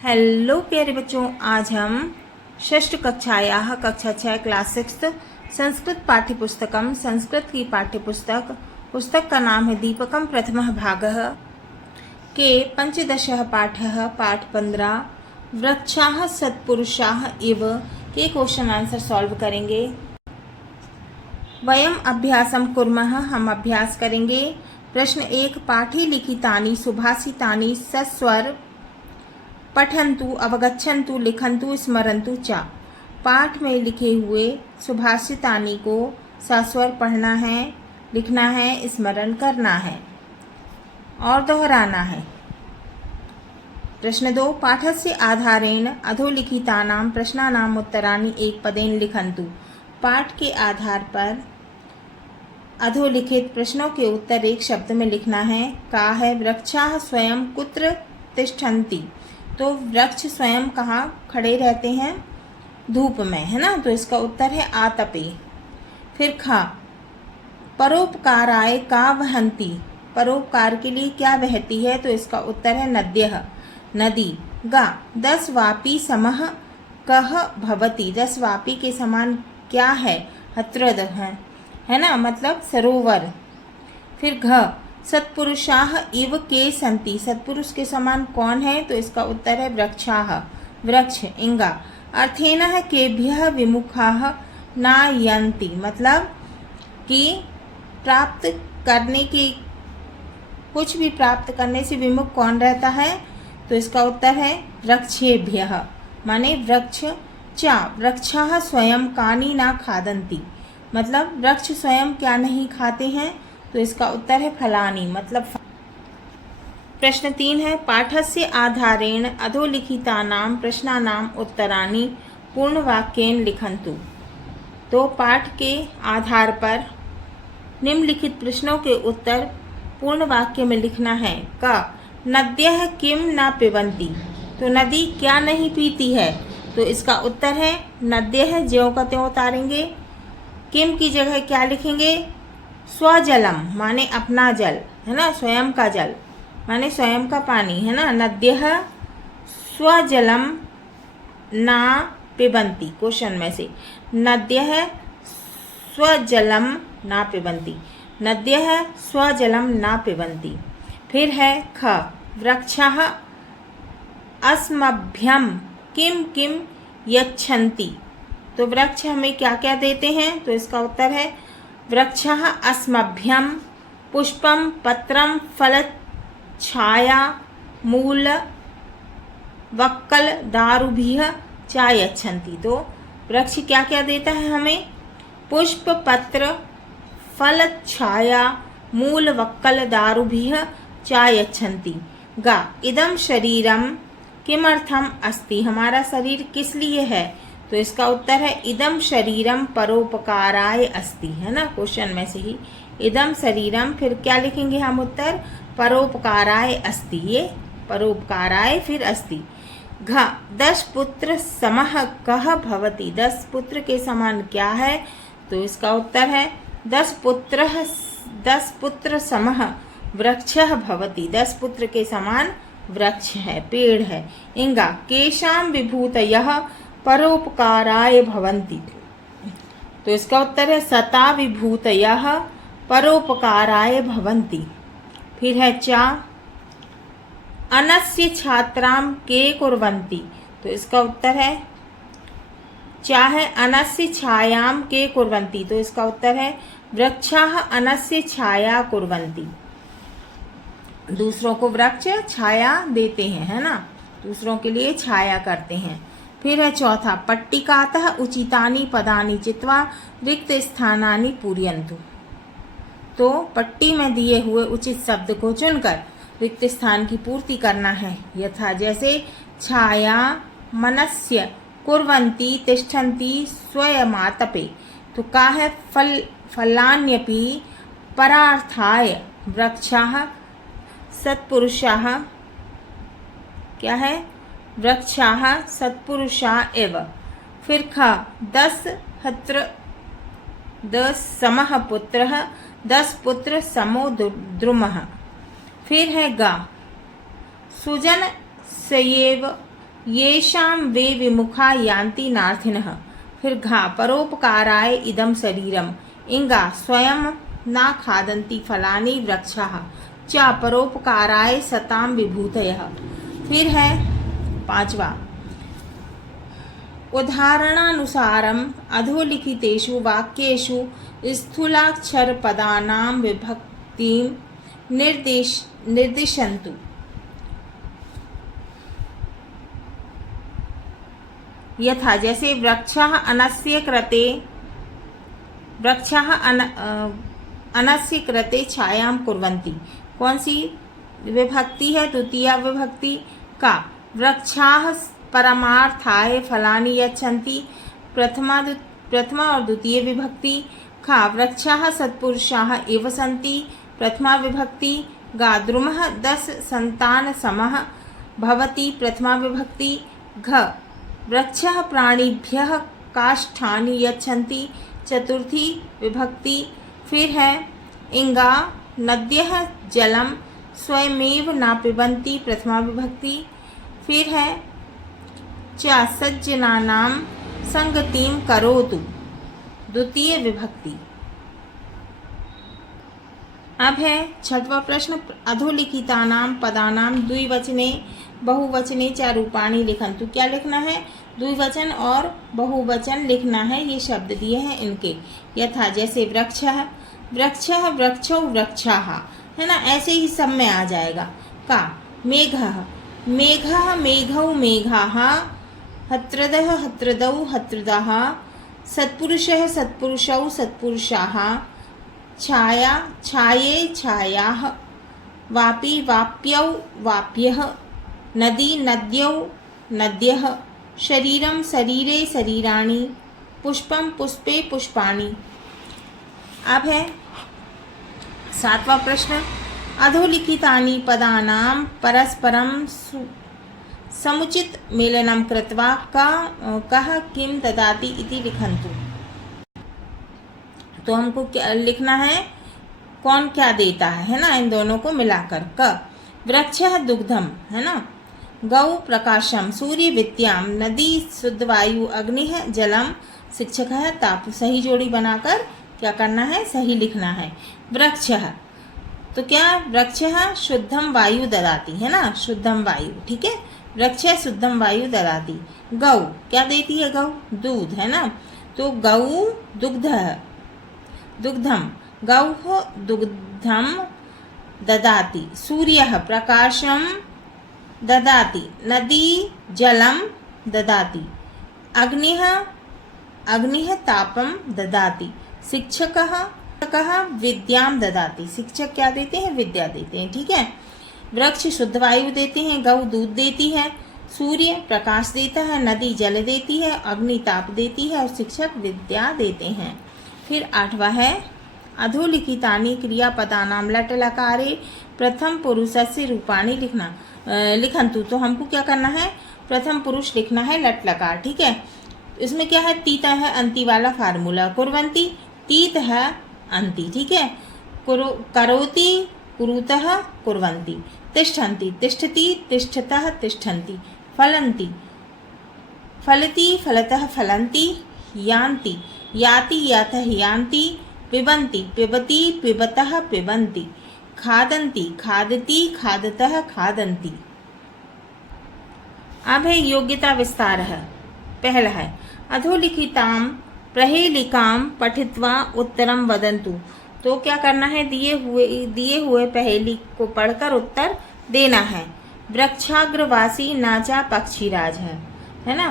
Hello प्यारे बच्चों, आज हम षष्ठ कक्षायाः कक्षा 6 क्लास 6 संस्कृत पाठ्यपुस्तकम संस्कृत की पुस्तक का नाम है दीपकम प्रथमः भागः के पंचदशः पाठः पाठ 15 वृक्षाः सत्पुरुषाः इव के क्वेश्चन आंसर सॉल्व करेंगे। वयम अभ्यासम कुर्मः, हम अभ्यास करेंगे। प्रश्न 1, पाठे लिखितानि सुभाषितानि सस्वर पठन्तु अवगच्छन्तु लिखन्तु स्मरन्तु च। पाठ में लिखे हुए सुभाषितानि को सस्वर पढ़ना है, लिखना है, स्मरण करना है और दोहराना है। प्रश्न 2, पाठस्य आधारेण अधोलिखितानां प्रश्नानाम् उत्तराणि एकपदेन लिखन्तु। पाठ के आधार पर अधोलिखित प्रश्नों के उत्तर एक शब्द में लिखना है। का है वृक्षाः स्वयं कुत्र तिष्ठन्ति, तो वृक्ष स्वयं कहाँ खड़े रहते हैं? धूप में, है ना। तो इसका उत्तर है आतपे। फिर खा, परोपकाराय का वहन्ति, परोपकार के लिए क्या बहती है? तो इसका उत्तर है नद्यः, नदी। गा, 10 वापी समः कः भवति, 10 वापी के समान क्या है? हत्रद है ना, मतलब सरोवर। फिर घ, सत्पुरुषाः इव के सन्ति, सत्पुरुष के समान कौन है? तो इसका उत्तर है वृक्षाः, वृक्ष। इंगा, अर्थेनः केभ्यः विमुखाः नायन्ति, मतलब कि प्राप्त करने की, कुछ भी प्राप्त करने से विमुख कौन रहता है? तो इसका उत्तर है वृक्षेभ्यः, माने वृक्ष। चा, वृक्षाः स्वयं कानि न खादन्ति, मतलब वृक्ष स्वयं क्या नहीं खाते हैं? तो इसका उत्तर है फलानि, मतलब। प्रश्न 3 है, पाठस्य आधारेण अधोलिखितानां प्रश्नानाम् उत्तराणि पूर्णवाक्येन लिखन्तु। तो पाठ के आधार पर निम्नलिखित प्रश्नों के उत्तर पूर्ण वाक्य में लिखना है। का, नद्यः किम न पिबन्ति, तो नदी क्या नहीं पीती है? तो इसका उत्तर है नद्यः, ज्यों का त्यों उतारेंगे। किम की जगह क्या लिखेंगे? स्वजलम, माने अपना जल, है ना, स्वयं का जल माने स्वयं का पानी, है ना। नद्यः स्वजलम ना पिबन्ति, क्वेश्चन में से नद्यः स्वजलम ना पिबन्ति, नद्यः स्वजलम ना पिबन्ति। फिर है ख, वृक्षाः अस्मभ्यं किम किम यच्छन्ति, तो वृक्ष हमें क्या क्या देते हैं? तो इसका उत्तर है वृक्षाः अस्मभ्यं पुष्पं पत्रं फल छाया मूल वक्कल दारुभिः च यच्छन्ति। तो वृक्ष क्या क्या देता है हमें? पुष्प, पत्र, फल, छाया, मूल, वक्कल, दारुभिः च यच्छन्ति। गा, इदं शरीरं किमर्थम अस्ति, हमारा शरीर किस लिए है? तो इसका उत्तर है इदम शरीरम परोपकाराय अस्ति, है ना, क्वेश्चन में से ही इदम शरीरम। फिर क्या लिखेंगे हम उत्तर? परोपकाराय अस्ति, ये परोपकाराय, फिर अस्ति। घ, 10 पुत्र समः कः भवति, 10 पुत्र के समान क्या है? तो इसका उत्तर है 10 पुत्र समः वृक्षः भवति, 10 पुत्र के समान वृक्ष है, पेड़ है। इंगा, केशां विभूतयः परोपकाराय भवन्ति, तो इसका उत्तर है सता विभूतयः परोपकाराय भवन्ति। फिर है चा, अनस्य छात्रां के कुर्वन्ति, तो इसका उत्तर है चा है अनस्य छायां के कुर्वन्ति, तो इसका उत्तर है वृक्षाः अनस्य छाया कुर्वन्ति। दूसरों को वृक्ष छाया देते हैं, है ना, दूसरों के लिए छाया करते हैं। फिर है चौथा, पट्टिकातः उचितानि पदानि चित्वा रिक्त स्थानानि पूरयन्तु, तो पट्टी में दिए हुए उचित शब्द को चुनकर रिक्त स्थान की पूर्ति करना है। यथा, जैसे छाया मनस्य कुर्वन्ति तिष्ठन्ति स्वयमातपे, तो का है फलान्यपि परार्थाय वृक्षाः सत्पुरुषाः, क्या है? वृक्षाः सत्पुरुषा एव। फिर ख, 10 समः पुत्रः, 10 पुत्र समो द्रुमः। फिर है गा, सुजन सयेव येषां वे विमुखा यान्ति नार्थिनः। फिर घा परोपकाराय इदं शरीरम। इंगा स्वयं न खादन्ति फलानि वृक्षाः। च परोपकाराय सतां विभूतयः। फिर है पांचवा, उदाहरणानुसारम अधोलिखितेषु वाक्येषु स्थूलाक्षर पदानां विभक्तिं निर्दिशन्तु। यथा जैसे वृक्षः अनस्य कृते छायां कुर्वन्ति। कौन सी विभक्ति है? द्वितीया विभक्ति का। वृक्षाः परमार्थाय फलानि यच्छन्ति। प्रथमा और द्वितीय विभक्ति का। वृक्षाः सत्पुरुषाः एव सन्ति। प्रथमा विभक्ति गा। द्रुमः 10 संतान समः भवति। प्रथमा विभक्ति घ। वृक्षः प्राणिभ्यः काष्ठानि यच्छन्ति। चतुर्थी विभक्ति। फिर है इंगा नद्यः जलं स्वयमेव न पिबन्ति। प्रथमा विभक्ति। फिर है च सज्जनानां संगतिं करोतु। द्वितीय विभक्ति। अब है छठवां प्रश्न, अधोलिखितानां पदानां द्विवचने बहुवचने च रूपाणि लिखन्तु। क्या लिखना है? द्विवचन और बहुवचन लिखना है। ये शब्द दिए हैं इनके। यथा जैसे वृक्षः वृक्षः वृक्षौ वृक्षाः, है ना, ऐसे ही सब में आ जाएगा। का। मेघः मेघः मेघौ मेघाः। हत्रदः हत्रदौ हत्रदाः। सत्पुरुषः सत्पुरुषौ सत्पुरुषाः। छाया छाये छायाः। वापी वाप्यौ वाप्यः। नदी नद्यौ नद्यः। शरीरं शरीरे शरीराणि। पुष्पं पुष्पे पुष्पाणि। अब है सातवां प्रश्न, अधोलिखितानि पदानां परस्परं समुचित मेलनं कृत्वा कः किं ददाति इति लिखन्तु। तो हमको क्या लिखना है? कौन क्या देता है ना, इन दोनों को मिलाकर। क। वृक्षः दुग्धम, है ना। गौ प्रकाशम। सूर्य विद्याम। नदी शुद्ध वायु। अग्निः जलम। शिक्षक है ताप। सही जोड़ी बनाकर क्या करना है? सही लिखना है। वृक्षः तो क्या? वृक्षः शुद्धम वायु ददाती, है ना, शुद्धम वायु। ठीक है, वृक्षः शुद्धम वायु ददाती। गौ क्या देती है? गौ दूध, है ना, तो गौ दुग्धः दुग्धम। गौः दुग्धम ददाति। सूर्यः प्रकाशम ददाति। नदी जलम ददाति। अग्निः तापम ददाति। शिक्षकः विद्याम ददाति। शिक्षक क्या देते हैं? विद्या देते हैं। ठीक है, वृक्ष शुद्ध वायु देते हैं। गौ दूध देती है। सूर्य प्रकाश देता है। नदी जल देती है। अग्नि ताप देती है और शिक्षक विद्या देते हैं। फिर आठवां है, अधोलिखितानि क्रियापदानां लट लकारे प्रथम पुरुषस्य रूपाणि लिखन्तु। तो हमको क्या करना है? प्रथम पुरुष लिखना है लट लकार। ठीक है, इसमें क्या है? तीत है अंति वाला फार्मूला। कुर्वन्ति तीत है अंति। ठीक है, करोति कुरुतः कुर्वन्ति। तिष्ठन्ति तिष्ठति तिष्ठतः तिष्ठन्ति। फलन्ति फलति फलतः फलन्ति। यान्ति याति यातः यान्ति। पिबन्ति पिबति पिबतः पिबन्ति। खादन्ति खादति खादतः खादन्ति। अब है योग्यता विस्तार है। पहला है, अधोलिखितां प्रहेलिकां पठित्वा उत्तरं वदन्तु। तो क्या करना है? दिए हुए पहेली को पढ़कर उत्तर देना है। वृक्षाग्रवासी नाचा पक्षीराज है ना,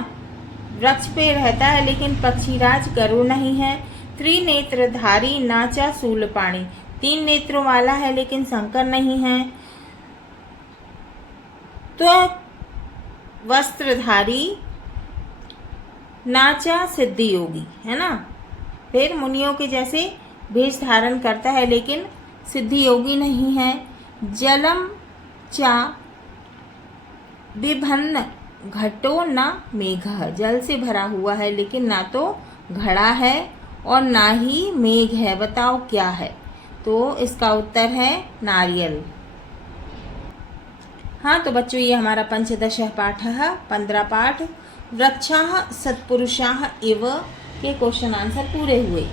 वृक्ष पे रहता है लेकिन पक्षीराज गरुड़ नहीं है। त्रिनेत्रधारी नाचा शूलपाणी। 3 नेत्रों वाला है लेकिन शंकर नहीं है। तो वस्त्रधारी नाचा सिद्धि योगी, है ना, फिर मुनियों के जैसे वेश धारण करता है लेकिन सिद्धि योगी नहीं है। जलम चा विभन्न घटो न मेघ। जल से भरा हुआ है लेकिन ना तो घड़ा है और ना ही मेघ है। बताओ क्या है? तो इसका उत्तर है नारियल। हाँ, तो बच्चों ये हमारा पंचदशः पाठः 15 पाठ वृक्षाः सत्पुरुषाः इव के क्वेश्चन आंसर पूरे हुए।